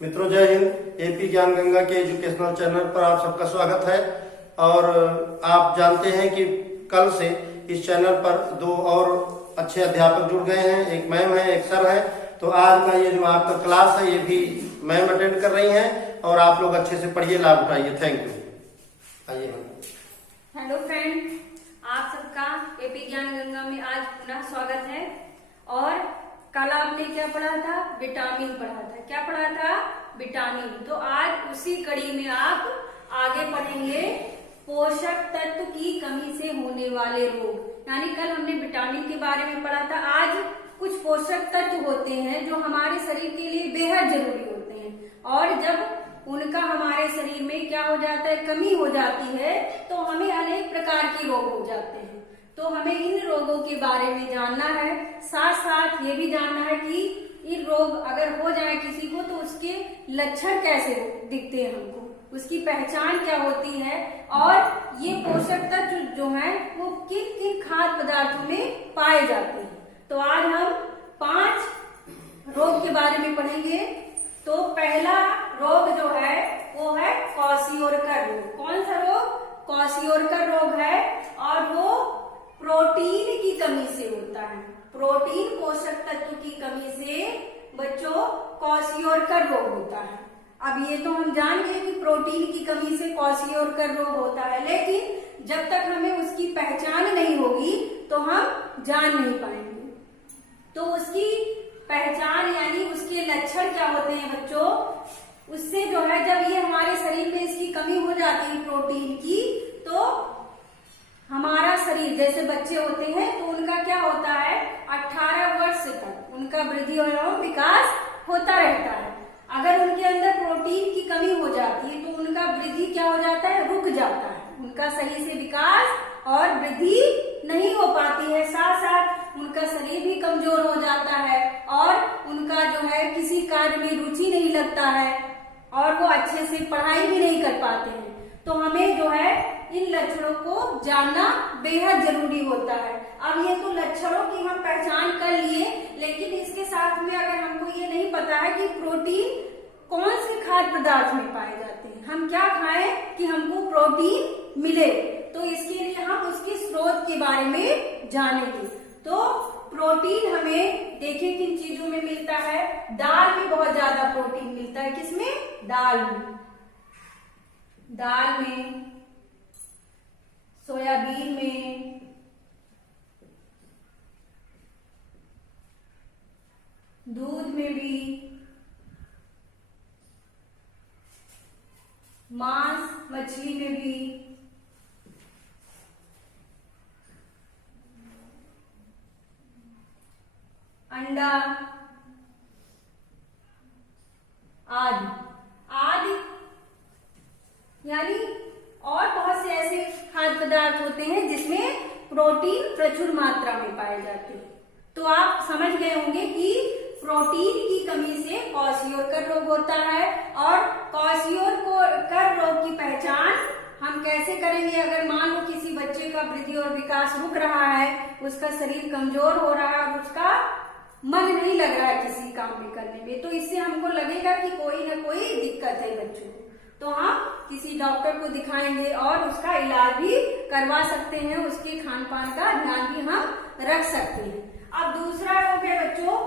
मित्रों जय हिंद। एपी ज्ञान गंगा के एजुकेशनल चैनल पर आप सबका स्वागत है। और आप जानते हैं कि कल से इस चैनल पर दो और अच्छे अध्यापक जुड़ गए हैं, एक मैम है एक सर है। तो आज का ये जो आपका क्लास है ये भी मैम अटेंड कर रही हैं और आप लोग अच्छे से पढ़िए, लाभ उठाइए। Thank you. आइए मैम। हेलो फ्रेंड, आप सबका एपी ज्ञान गंगा में आज पुनः स्वागत है। और कल आपने क्या पढ़ा था? विटामिन पढ़ा था। क्या पढ़ा था? विटामिन। तो आज उसी कड़ी में आप आगे पढ़ेंगे पोषक तत्व की कमी से होने वाले रोग। यानी कल हमने विटामिन के बारे में पढ़ा था, आज कुछ पोषक तत्व होते हैं जो हमारे शरीर के लिए बेहद जरूरी होते हैं, और जब उनका हमारे शरीर में क्या हो जाता है, कमी हो जाती है, तो हमें अनेक प्रकार के रोग हो जाते हैं। तो हमें इन रोगों के बारे में जानना है, साथ साथ ये भी जानना है कि ये रोग अगर हो जाए किसी को तो उसके लक्षण कैसे दिखते हैं, हमको उसकी पहचान क्या होती है, और ये पोषक तत्व जो है वो किन किन खाद्य पदार्थों में पाए जाते हैं। तो आज हम 5 रोग के बारे में पढ़ेंगे। तो पहला रोग जो है वो है क्वाशियोरकर रोग। कौन सा रोग? क्वाशियोरकर रोग है, और वो प्रोटीन की कमी से होता है। प्रोटीन पोषक तत्व की कमी से बच्चों क्वाशियोरकर रोग होता है। अब ये तो हम जान गए कि प्रोटीन की कमी से क्वाशियोरकर रोग होता है, लेकिन जब तक हमें उसकी पहचान नहीं होगी तो हम जान नहीं पाएंगे। तो उसकी पहचान यानी उसके लक्षण क्या होते हैं बच्चों? उससे जो है जब ये हमारे शरीर में इसकी कमी हो जाती है प्रोटीन की, तो हमारा शरीर, जैसे बच्चे होते हैं तो उनका क्या होता है, 18 वर्ष तक उनका वृद्धि एवं विकास होता रहता है। अगर उनके अंदर प्रोटीन की कमी हो जाती है तो उनका वृद्धि क्या हो जाता है, रुक जाता है, उनका सही से विकास और वृद्धि नहीं हो पाती है। साथ साथ उनका शरीर भी कमजोर हो जाता है और उनका जो है किसी कार्य में रुचि नहीं लगता है और वो अच्छे से पढ़ाई भी नहीं कर पाते हैं। तो हमें जो है इन लक्षणों को जानना बेहद जरूरी होता है। अब ये तो लक्षणों की हम पहचान कर लिए, लेकिन इसके साथ में अगर हमको ये नहीं पता है कि प्रोटीन कौन से खाद्य पदार्थ में पाए जाते हैं, हम क्या खाएं कि हमको प्रोटीन मिले, तो इसके लिए हम उसके स्रोत के बारे में जानेंगे। तो प्रोटीन हमें देखिए किन चीजों में मिलता है। दाल में बहुत ज्यादा प्रोटीन मिलता है। किसमें? दाल में। दाल में, सोयाबीन में, दूध में भी, मांस मछली में भी, अंडा आदि यानी और बहुत से ऐसे खाद्य पदार्थ होते हैं जिसमें प्रोटीन प्रचुर मात्रा में पाए जाते हैं। तो आप समझ गए होंगे कि प्रोटीन की कमी से क्वाशियोरकर रोग होता है। और क्वाशियोरकर रोग की पहचान हम कैसे करेंगे? अगर मान लो किसी बच्चे का वृद्धि और विकास रुक रहा है, उसका शरीर कमजोर हो रहा है और उसका मन नहीं लग रहा है किसी काम में करने में, तो इससे हमको लगेगा कि कोई ना कोई दिक्कत है बच्चों को, तो हम किसी डॉक्टर को दिखाएंगे और उसका इलाज भी करवा सकते हैं, उसके खान पान का ध्यान भी हम रख सकते हैं। अब दूसरा रोग है बच्चों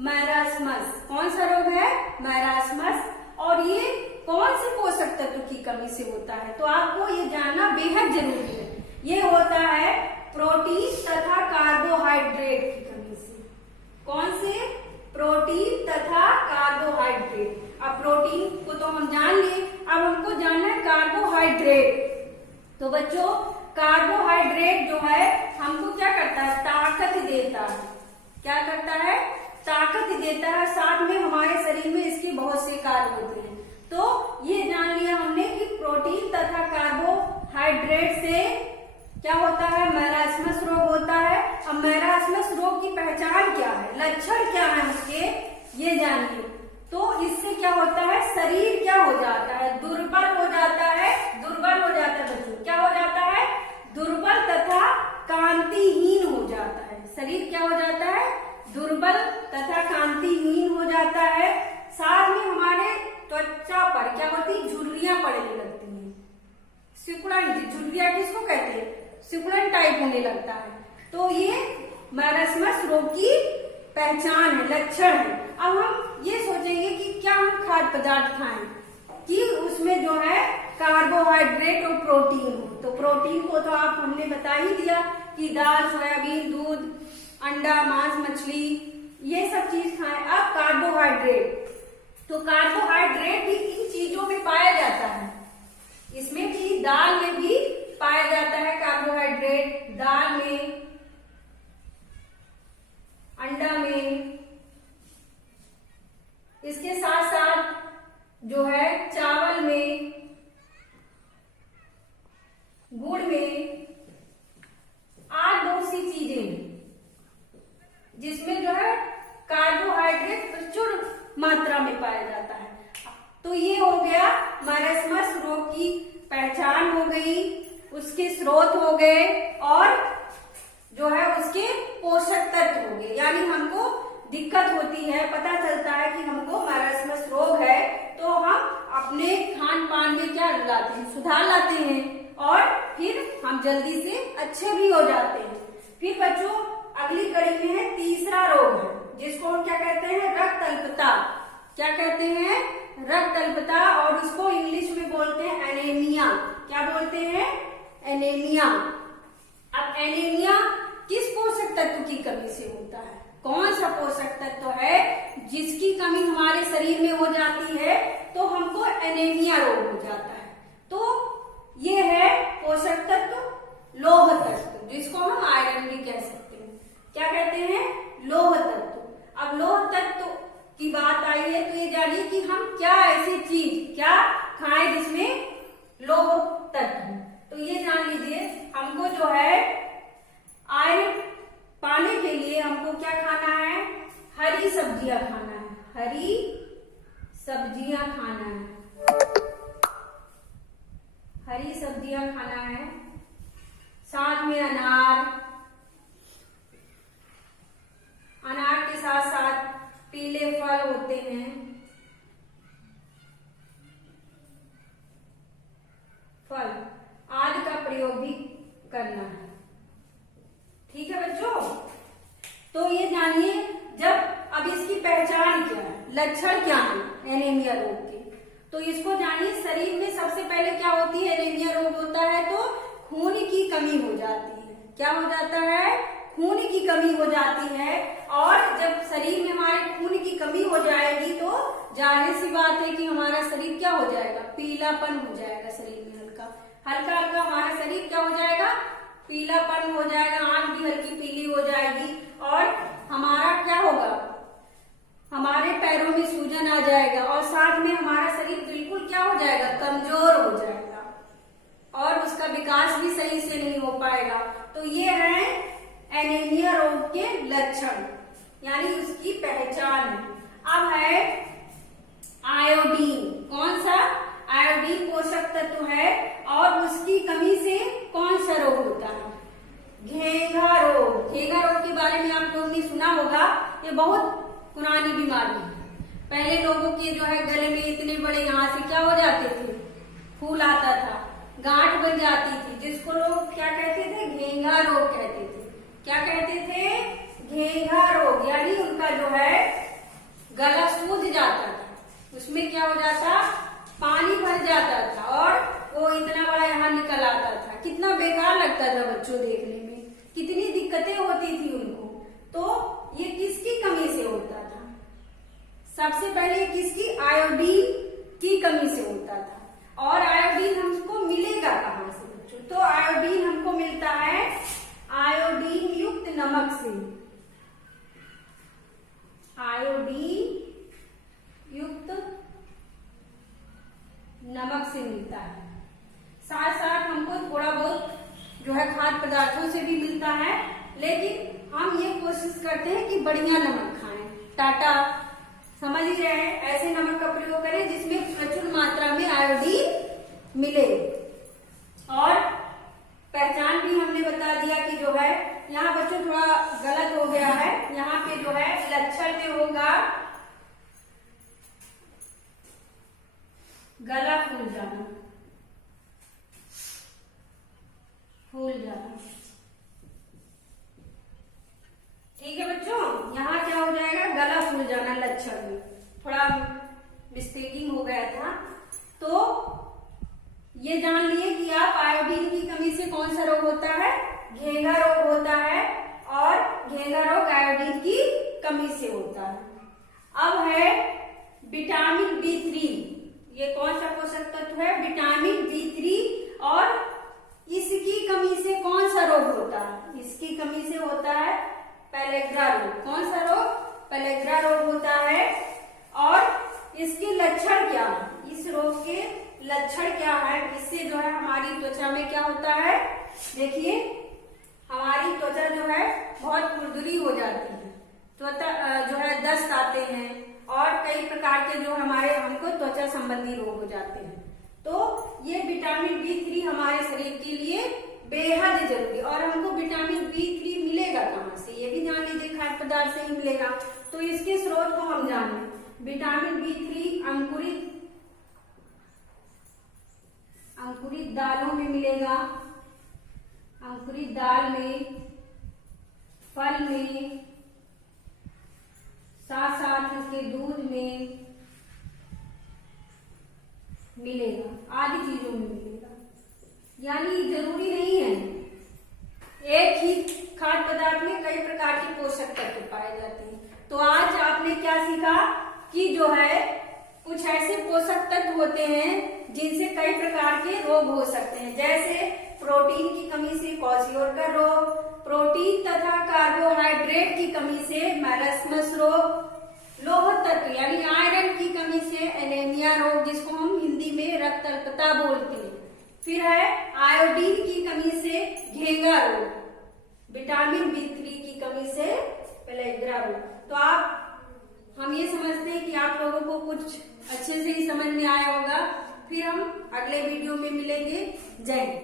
मैरास्मस। कौन सा रोग है? मैरास्मस। और ये कौन से पोषक तत्व की कमी से होता है? तो आपको ये जानना बेहद जरूरी है। ये होता है प्रोटीन तथा कार्बोहाइड्रेट की कमी से। कौन से? प्रोटीन तथा कार्बोहाइड्रेट। अब प्रोटीन को तो हम जान लिए, अब हमको जानना है कार्बोहाइड्रेट। तो बच्चों कार्बोहाइड्रेट जो है हमको क्या करता है? ताकत देता है। क्या करता है? ताकत देता है। साथ में हमारे शरीर में इसके बहुत से कार्य होते हैं। तो ये जान लिया हमने कि प्रोटीन तथा कार्बोहाइड्रेट से क्या होता है? मैरास्मस रोग होता है। अब मैरास्मस रोग की पहचान क्या है, लक्षण क्या है उसके, ये जानिए। तो इससे क्या होता है? शरीर क्या हो जाता है? दुर्बल हो जाता है। दुर्बल हो जाता है बच्चों, क्या हो जाता है? दुर्बल तथा कांतिहीन हो जाता है। शरीर क्या हो जाता है? दुर्बल तथा कांतिहीन हो जाता है। साथ में हमारे सिकुड़न, झुर्रियां किसको कहते हैं, सिकुड़न टाइप होने लगता है। तो ये मैरस्मस रोग की पहचान है, लक्षण है। अब हम ये सोचेंगे कि क्या हम खाद्य पदार्थ खाएं कि उसमें जो है कार्बोहाइड्रेट और प्रोटीन हो। तो प्रोटीन को तो आप हमने बता ही दिया कि दाल, सोयाबीन, दूध, अंडा, मांस, मछली, ये सब चीज खाएं। अब कार्बोहाइड्रेट, तो कार्बोहाइड्रेट भी इन चीजों में पाया जाता है, इसमें भी दाल में भी पाया जाता है कार्बोहाइड्रेट, दाल में, अंडा में। इसके साथ साथ जो है चावल में, गुड़ में, आज बहुत सी चीजें जिसमें जो है कार्बोहाइड्रेट प्रचुर मात्रा में पाया जाता है। तो ये हो गया मैरस्मस रोग की पहचान हो गई, उसके स्रोत हो गए और जो है उसके पोषक तत्व हो गए। यानी हमको दिक्कत होती है, पता चलता है कि हमको मैरस्मस रोग है, तो हम अपने खान पान में क्या लाते हैं, सुधार लाते हैं और फिर हम जल्दी से अच्छे भी हो जाते हैं। फिर बच्चों अगली कड़ी में है तीसरा रोग है, जिसको हम क्या कहते हैं, रक्त अल्पता। क्या कहते हैं, रक्त अल्पता, और उसको इंग्लिश में बोलते हैं एनीमिया। क्या बोलते हैं, एनीमिया। अब एनीमिया किस पोषक तत्व की कमी से होता है, कौन सा पोषक तत्व है जिसकी कमी हमारे शरीर में हो जाती है तो हमको एनीमिया रोग हो जाता है। तो ये है पोषक तत्व लौह तत्व, जिसको हम आयरन भी कह सकते हैं। क्या कहते हैं, लौह तत्व। अब लौह तत्व की बात आई है तो ये जानिए कि हम क्या ऐसी चीज क्या खाएं जिसमें लौह तत्व। तो ये जान लीजिए, हमको जो है आयरन पाने के लिए हमको क्या खाना है, हरी सब्जियां खाना है, हरी सब्जियां खाना है, हरी सब्जियां खाना है। साथ में अनार, अनार के साथ साथ पीले फल होते हैं, फल आदि का प्रयोग भी करना है। ठीक है बच्चों, तो ये जानिए जब अब इसकी पहचान क्या है, लक्षण क्या है एनीमिया रोग के, तो इसको जानिए। शरीर में सबसे पहले क्या होती है, एनीमिया रोग होता है तो खून की कमी हो जाती है। क्या हो जाता है, खून की कमी हो जाती है। और जब शरीर में हमारे खून की कमी हो जाएगी तो जाहिर सी बात है कि हमारा शरीर क्या हो जाएगा, पीलापन हो जाएगा शरीर में, हल्का हल्का हमारा शरीर क्या हो जाएगा, पीलापन हो जाएगा, आंख भी हल्की पीली हो जाएगी और हमारा क्या होगा, हमारे पैरों में सूजन आ जाएगा और साथ में हमारा शरीर बिल्कुल क्या हो जाएगा, कमजोर हो जाएगा और उसका विकास भी सही से नहीं हो पाएगा। तो ये है एनीमिया रोग के लक्षण, यानी उसकी पहचान। अब है आयोडीन। कौन सा, आयोडीन पोषक तत्व है और उसकी कमी से कौन सा रोग होता है, घेंघा रोग। घेंघा रोग के बारे में आप लोगों ने सुना होगा, ये बहुत पुरानी बीमारी है। पहले लोगों के जो है गले में इतने बड़े यहाँ से क्या हो जाते थे, फूल आता था, गांठ बन जाती थी, जिसको लोग क्या कहते थे, घेंघा रोग कहते थे। क्या कहते थे, घेंघा रोग। यानी उनका जो है गला सूज जाता था, उसमें क्या हो जाता, पानी भर जाता था और वो इतना बड़ा यहाँ निकल आता था। कितना बेकार लगता था बच्चों देखने में, कितनी दिक्कतें होती थी उनको। तो ये किसकी कमी से होता था, सबसे पहले किसकी, आयोडीन की कमी से होता था। और आयोडीन हमको मिलेगा कहाँ से बच्चों, तो आयोडीन हमको मिलता है आयोडीन युक्त नमक से, आयोडीन युक्त नमक से मिलता है। साथ साथ हमको थोड़ा बहुत जो है खाद्य पदार्थों से भी मिलता है, लेकिन हम ये कोशिश करते हैं कि बढ़िया नमक खाएं। टाटा समझ ही रहे हैं, ऐसे नमक का प्रयोग करें जिसमें प्रचुर मात्रा में आयोडीन मिले। और पहचान भी हमने बता दिया कि जो है यहाँ बच्चों थोड़ा गलत हो गया है, यहाँ पे जो है लक्षण में होगा गला फूल जाना, तो ये जान लिए कि आप आयोडीन की कमी से कौन सा रोग होता है, घेंघा रोग होता है, और घेंघा रोग आयोडीन की कमी से होता है। अब है विटामिन B3। ये कौन सा पोषक तत्व है, विटामिन B3, और इसकी कमी से कौन सा रोग होता है, इसकी कमी से होता है पेलेग्रा रोग। कौन सा रोग, पेलेग्रा रोग होता है। और इसके लक्षण क्या है, इस रोग के लक्षण क्या है, इससे जो है हमारी त्वचा में क्या होता है, देखिए हमारी त्वचा जो है बहुत खुरदुरी हो जाती है, त्वचा जो है दस्त आते हैं, और कई प्रकार के जो हमारे हमको त्वचा संबंधी रोग हो जाते हैं। तो ये विटामिन B3 हमारे शरीर के लिए बेहद जरूरी। और हमको विटामिन B3 मिलेगा कहाँ से, ये भी जान लीजिए, खाद्य पदार्थ से ही मिलेगा। तो इसके स्रोत को हम जाने, विटामिन B3 अंकुरित दालों में मिलेगा, अंकुरित दाल में, फल में, साथ साथ इसके दूध में मिलेगा, आदि चीजों में मिलेगा। यानी जरूरी नहीं है एक ही खाद्य पदार्थ में कई प्रकार के पोषक तत्व पाए जाते हैं। तो आज आपने क्या सीखा कि जो है कुछ ऐसे पोषक तत्व होते हैं जिनसे कई प्रकार के रोग हो सकते हैं, जैसे प्रोटीन की कमी से क्वाशियोर्कर रोग, प्रोटीन तथा कार्बोहाइड्रेट की कमी से मैरस्मस रोग, लौह तत्व यानी आयरन की कमी से एनीमिया रोग, जिसको हम हिंदी में रक्त अल्पता बोलते हैं। फिर है आयोडीन की कमी से घेंघा रोग, विटामिन B3 की कमी से पेलेग्रा रोग। तो हम ये समझते हैं कि आप लोगों को कुछ अच्छे से ही समझ में आया होगा। फिर हम अगले वीडियो में मिलेंगे। जय हिंद।